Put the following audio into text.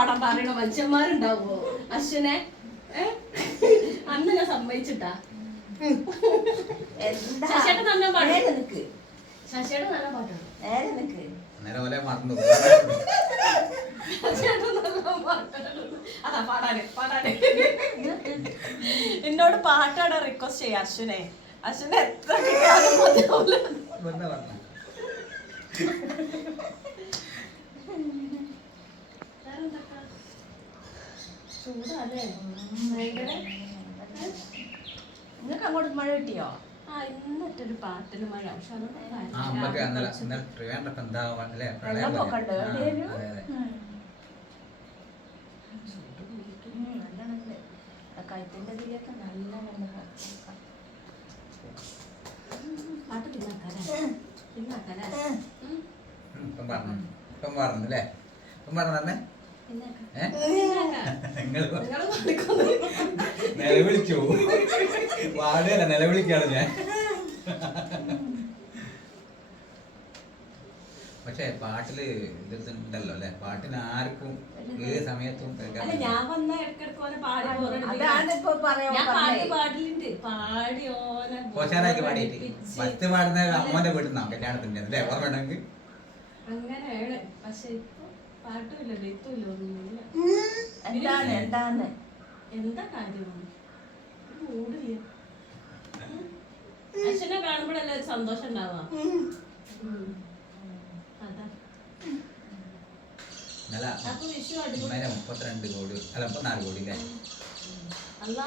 പാടാൻ പറയണ മനുഷ്യന്മാരുണ്ടാവോ അശ്വനെ? അന്ന് ഞാൻ സമ്മതിച്ചിട്ടാ. ശശിയേട്ടൻ നല്ല പാട്ട്, ശശിയേട്ടൻ നല്ല പാട്ടാണ്. അതാ പാടാന് പാടാന് എന്നോട് പാട്ടാണ് റിക്വസ്റ്റ് ചെയ്യാം അശ്വനെ. അശ്വനെ എത്ര കിട്ടിയാലും മതിയാവൂല. ചൂടല്ലേ നിങ്ങൾക്ക് അങ്ങോട്ട് മഴ കിട്ടിയോ? ആ ഇന്നറ്റൊരു പാട്ടിന് മഴ. പക്ഷെ കയത്തിന്റെ ഇതിലൊക്കെ നല്ല പാട്ട് നിലവിളിച്ചു പാടുകയല്ല, നിലവിളിക്കാണ് ഞാൻ. പക്ഷെ പാട്ടില് ഇതുണ്ടല്ലോ അല്ലെ, പാട്ടിന് ആർക്കും ഏത് സമയത്തും ഞാൻ വന്ന പോഷാനാക്കി പാടിയിട്ട് ഫസ്റ്റ് പാടുന്ന അമ്മന്റെ വീട്ടിൽ നിന്നാ കല്യാണത്തിന്റെ അല്ലേ ഓർമ്മയുണ്ടെങ്കിൽ അങ്ങനെയാണ്. പക്ഷെ ഇപ്പൊ പാട്ടുമില്ല, വെത്തുമില്ല, ഒന്നുമില്ല. എന്താ കാര്യമാണ് മൂടില്ല. അച്ഛനെ കാണുമ്പോഴല്ലേ ഒരു സന്തോഷം ഉണ്ടാവാ. അതാ അപ്പൊ വിഷു അടിപൊളി. 32 കോടി അല്ല 34 കോടി അല്ലേ? അല്ലാ